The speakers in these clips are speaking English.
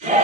Hello,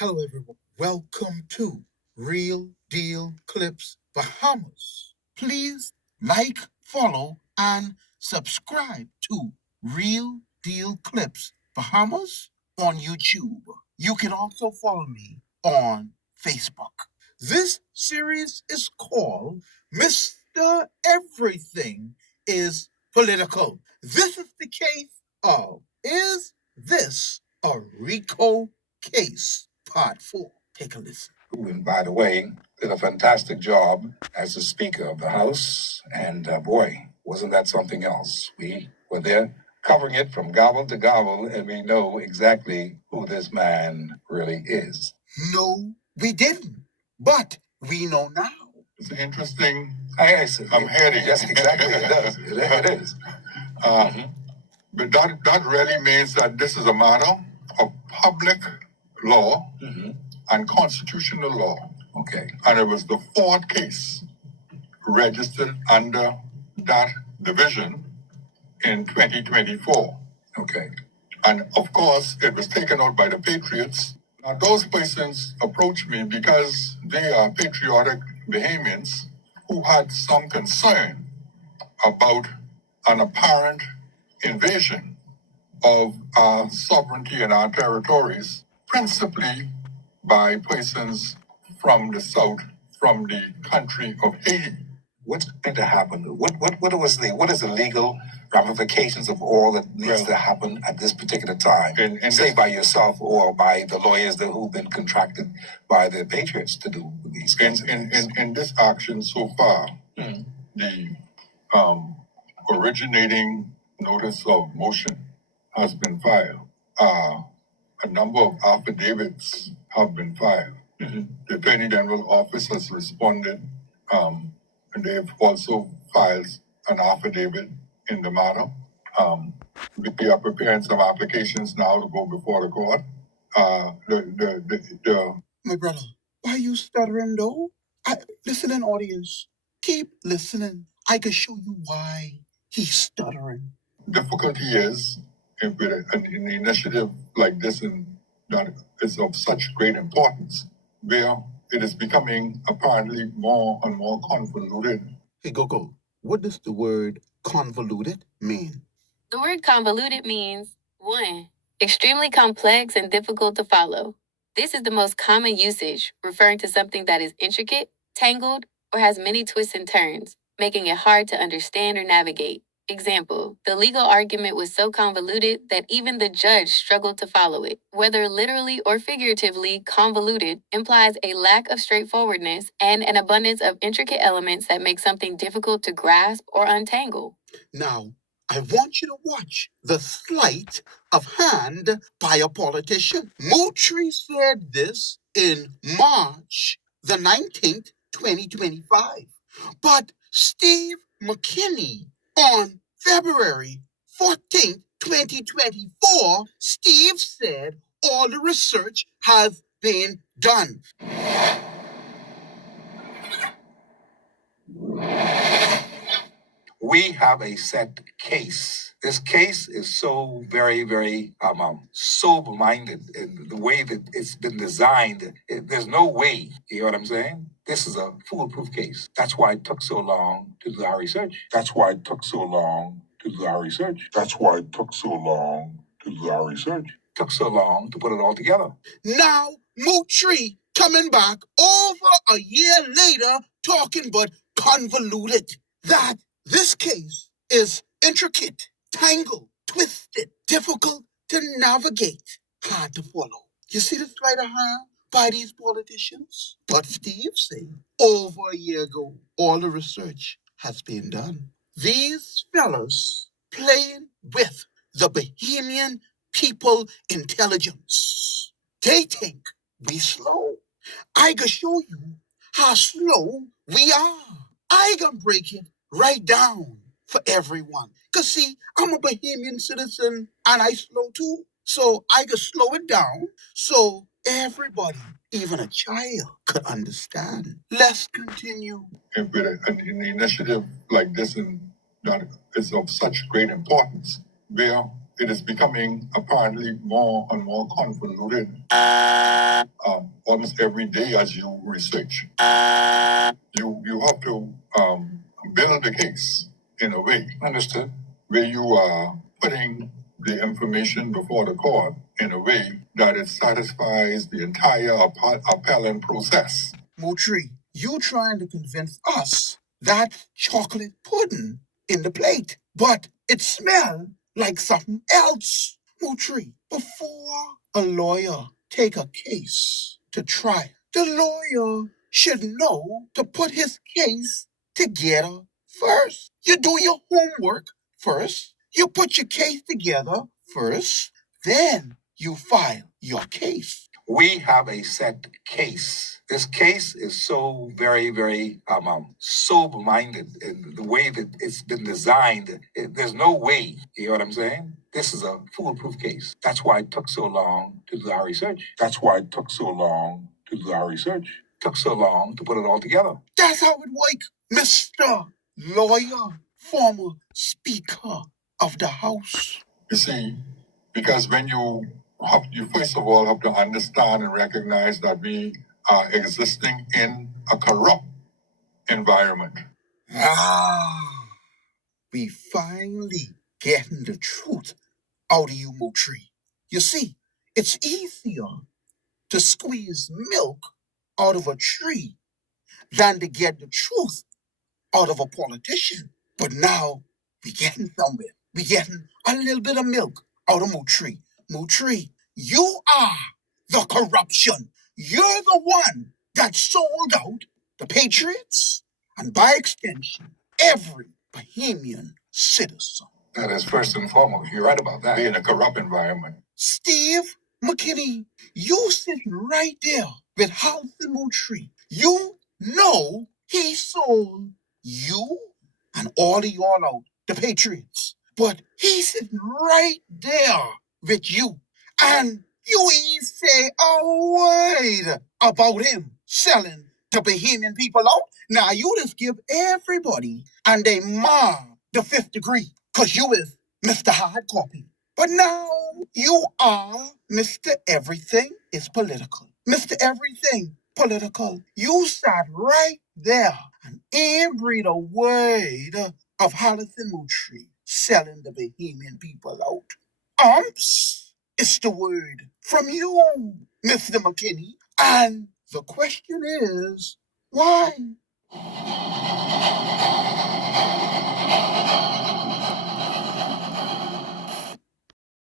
everyone. Welcome to Real Deal Clips Bahamas. Please like, follow, and subscribe to Real Deal Clips Bahamas on YouTube. You can also follow me on Facebook. This series is called Mr. Everything is Political. This is the case of Is This a RICO Case? Part 4. Take a listen. Who, and by the way, did a fantastic job as the Speaker of the House. And boy, wasn't that something else. We were there covering it from gobble to gobble, and we know exactly who this man really is. No, we didn't. But we know now. It's interesting. I'm heading. Yes, exactly. It does. It is. But that really means that this is a matter of public law and constitutional law. Okay. And it was the fourth case registered under that division in 2024. Okay. And of course, it was taken out by the Patriots. Now, those persons approached me because they are patriotic Bahamians who had some concern about an apparent invasion of our sovereignty and our territories, principally by persons from the south, from the country of Haiti. What's going to happen? What is the legal ramifications of all that needs to happen at this particular time? Say by yourself or by the lawyers who've been contracted by the Patriots to do these kinds of things. In this action so far, the originating notice of motion has been filed. A number of affidavits have been filed. The Attorney General Office has responded, and they've also filed an affidavit in the matter. We are preparing some applications now to go before the court. My brother, why are you stuttering though? Listening audience, keep listening. I can show you why he's stuttering. Difficulty is with an initiative like this and that is of such great importance, where it is becoming apparently more and more convoluted. Hey, Gogo, what does the word convoluted mean? The word convoluted means 1. Extremely complex and difficult to follow. This is the most common usage, referring to something that is intricate, tangled, or has many twists and turns, making it hard to understand or navigate. Example, the legal argument was so convoluted that even the judge struggled to follow it. Whether literally or figuratively, convoluted implies a lack of straightforwardness and an abundance of intricate elements that make something difficult to grasp or untangle. Now, I want you to watch the sleight of hand by a politician. Moultrie said this in March the 19th, 2025. But Steve McKinney on February 14th, 2024, Steve said all the research has been done. We have a set case. This case is so very, very sober-minded in the way that it's been designed. There's no way, you know what I'm saying? This is a foolproof case. That's why it took so long to do our research. That's why it took so long to do our research. That's why it took so long to do our research. Took so long to put it all together. Now, Moultrie coming back over a year later talking but convoluted. That this case is intricate, tangled, twisted, difficult to navigate, hard to follow. You see the sleight of hand by these politicians? But Steve said over a year ago, all the research has been done. These fellas playing with the Bahamian people intelligence. They think we slow. I can show you how slow we are. I can break it right down for everyone. Because see, I'm a Bahamian citizen and I slow too. So I can slow it down so everybody, even a child, could understand. Let's continue. And with an initiative like this and that is of such great importance, where it is becoming apparently more and more convoluted almost every day as you research. You have to build the case in a way. Understood. Where you are putting the information before the court in a way that it satisfies the entire appellant process. Moultrie, you trying to convince us that chocolate pudding in the plate, but it smelled like something else. Moultrie, before a lawyer take a case to trial, the lawyer should know to put his case together first. You do your homework first. You put your case together first. Then you file your case. We have a set case. This case is so very, very sober-minded in the way that it's been designed. There's no way, you know what I'm saying? This is a foolproof case. That's why it took so long to do our research. Took so long to put it all together. That's how it works, Mr. Lawyer, former Speaker of the House. You see, because when you first of all have to understand and recognize that we are existing in a corrupt environment. We finally getting the truth out of you, Moultrie. You see, it's easier to squeeze milk out of a tree than to get the truth out of a politician. But now we getting somewhere. We getting a little bit of milk out of Moultrie. Moultrie, you are the corruption. You're the one that sold out the Patriots and by extension, every Bahamian citizen. That is first and foremost. You're right about that. We're in a corrupt environment. Steve McKinney, you sit right there with House and Moultrie. You know he sold you and all of y'all out, the Patriots. But he's sitting right there with you. And you ain't say a word about him selling the Bahamian people out. Now you just give everybody and they mom the fifth degree. Cause you is Mr. Hard Copy. But now you are Mr. Everything is Political. Mr. Everything Political. You sat right there and ain't breathe a word of Hollis and Moultrie selling the Bahamian people out. It's the word from you, Mr. McKinney. And the question is, why?